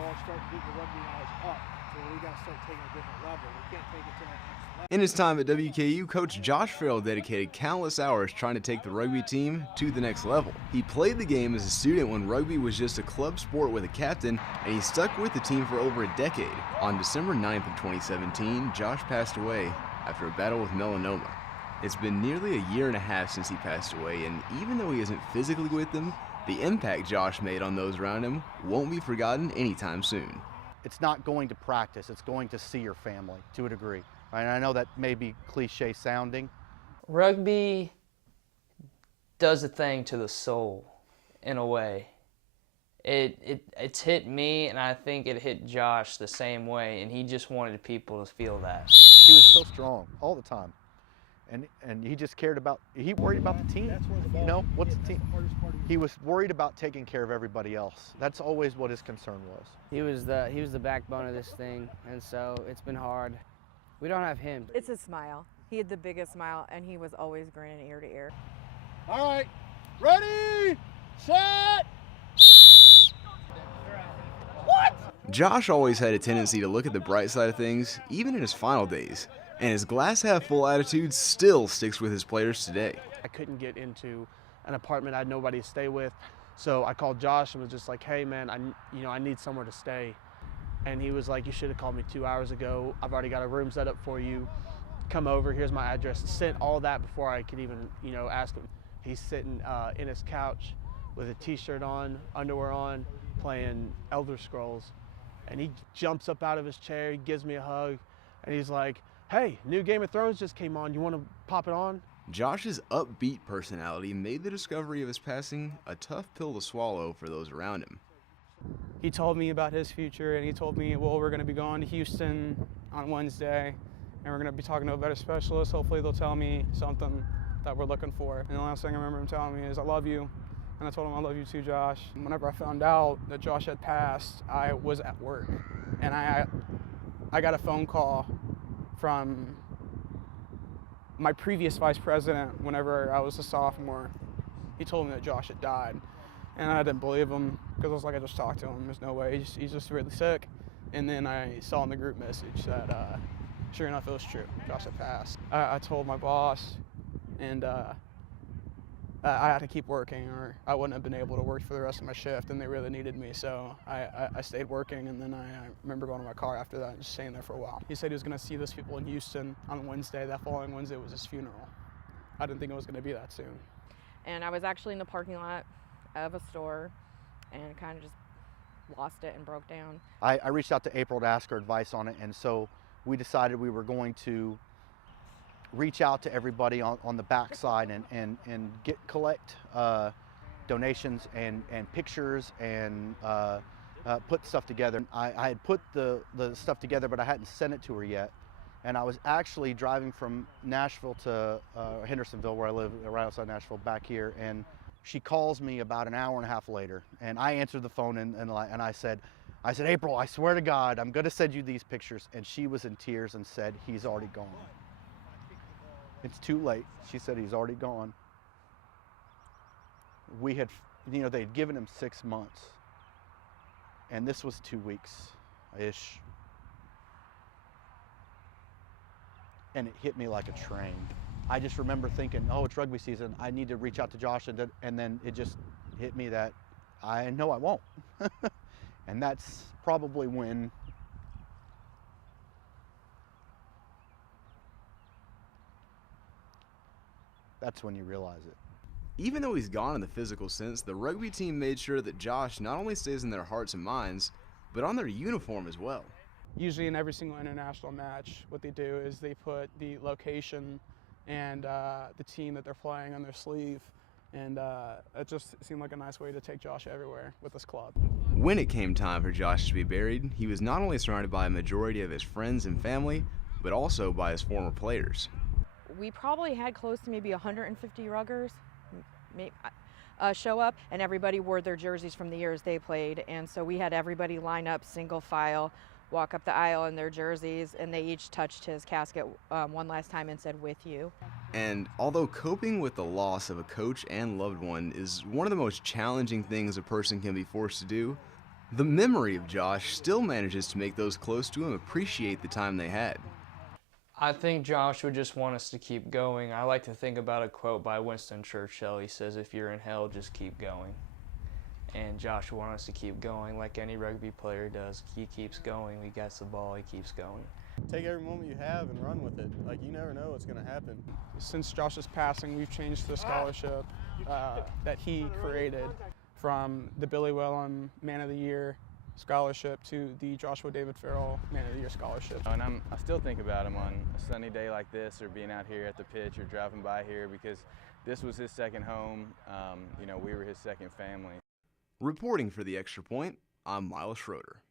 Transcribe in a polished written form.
all start getting the rugby knowledge up. So we got to start taking a different level. We can't take it to that next level. In his time at WKU, Coach Josh Ferriell dedicated countless hours trying to take the rugby team to the next level. He played the game as a student when rugby was just a club sport with a captain, and he stuck with the team for over a decade. On December 9th of 2017, Josh passed away after a battle with melanoma. It's been nearly a year and a half since he passed away, and even though he isn't physically with them, the impact Josh made on those around him won't be forgotten anytime soon. It's not going to practice, it's going to see your family to a degree. And I know that may be cliche sounding. Rugby does a thing to the soul in a way. It's hit me, and I think it hit Josh the same way, and he just wanted people to feel that. He was so strong all the time. And he just cared about, he worried about the team. You know, what's the team? He was worried about taking care of everybody else. That's always what his concern was. He was the backbone of this thing, and so it's been hard. We don't have him. It's his smile. He had the biggest smile, and he was always grinning ear to ear. All right, ready, set. Josh always had a tendency to look at the bright side of things, even in his final days, and his glass-half-full attitude still sticks with his players today. I couldn't get into an apartment. I had nobody to stay with, so I called Josh and was just like, hey man, I need somewhere to stay. And he was like, you should have called me 2 hours ago. I've already got a room set up for you. Come over, here's my address. Sent all that before I could even, ask him. He's sitting in his couch with a t-shirt on, underwear on, playing Elder Scrolls. And he jumps up out of his chair, he gives me a hug, and he's like, hey, new Game of Thrones just came on, you want to pop it on? Josh's upbeat personality made the discovery of his passing a tough pill to swallow for those around him. He told me about his future, and he told me, well, we're going to be going to Houston on Wednesday, and we're going to be talking to a better specialist. Hopefully they'll tell me something that we're looking for. And the last thing I remember him telling me is, I love you. And I told him, I love you too, Josh. Whenever I found out that Josh had passed, I was at work, and I got a phone call from my previous vice president whenever I was a sophomore. He told me that Josh had died. And I didn't believe him because I was like, I just talked to him. There's no way. He's just really sick. And then I saw in the group message that, sure enough, it was true. Josh had passed. I told my boss, and I had to keep working, or I wouldn't have been able to work for the rest of my shift, and they really needed me. So I stayed working, and then I remember going to my car after that and just staying there for a while. He said he was going to see those people in Houston on Wednesday. That following Wednesday was his funeral. I didn't think it was going to be that soon. And I was actually in the parking lot of a store and kind of just lost it and broke down. I reached out to April to ask her advice on it, and so we decided we were going to reach out to everybody on the backside and collect donations and pictures and put stuff together. I had put the stuff together, but I hadn't sent it to her yet. And I was actually driving from Nashville to Hendersonville, where I live, right outside Nashville, back here, and she calls me about an hour and a half later, and I answered the phone and I said, April, I swear to God, I'm going to send you these pictures. And she was in tears and said, he's already gone. It's too late. She said, he's already gone. We had, they'd given him 6 months, and this was 2 weeks-ish. And it hit me like a train. I just remember thinking, oh, it's rugby season. I need to reach out to Josh, and then it just hit me that I know I won't. And that's probably when you realize it. Even though he's gone in the physical sense, the rugby team made sure that Josh not only stays in their hearts and minds, but on their uniform as well. Usually in every single international match, what they do is they put the location and the team that they're playing on their sleeve, and it just seemed like a nice way to take Josh everywhere with this club. When it came time for Josh to be buried, he was not only surrounded by a majority of his friends and family, but also by his former players. We probably had close to maybe 150 ruggers show up, and everybody wore their jerseys from the years they played, and so we had everybody line up single file, walk up the aisle in their jerseys, and they each touched his casket one last time and said, with you. And although coping with the loss of a coach and loved one is one of the most challenging things a person can be forced to do, The memory of Josh still manages to make those close to him appreciate the time they had. I think Josh would just want us to keep going. I like to think about a quote by Winston Churchill. He says, "If you're in hell, just keep going." And Josh would want us to keep going like any rugby player does. He keeps going. We got the ball. He keeps going. Take every moment you have and run with it. Like, you never know what's going to happen. Since Josh's passing, we've changed the scholarship that he created from the Billy Wellham Man of the Year scholarship to the Joshua David Ferriell Man of the Year scholarship. And I still think about him on a sunny day like this, or being out here at the pitch, or driving by here, because this was his second home. You know, we were his second family. Reporting for the Extra Point, I'm Miles Schroeder.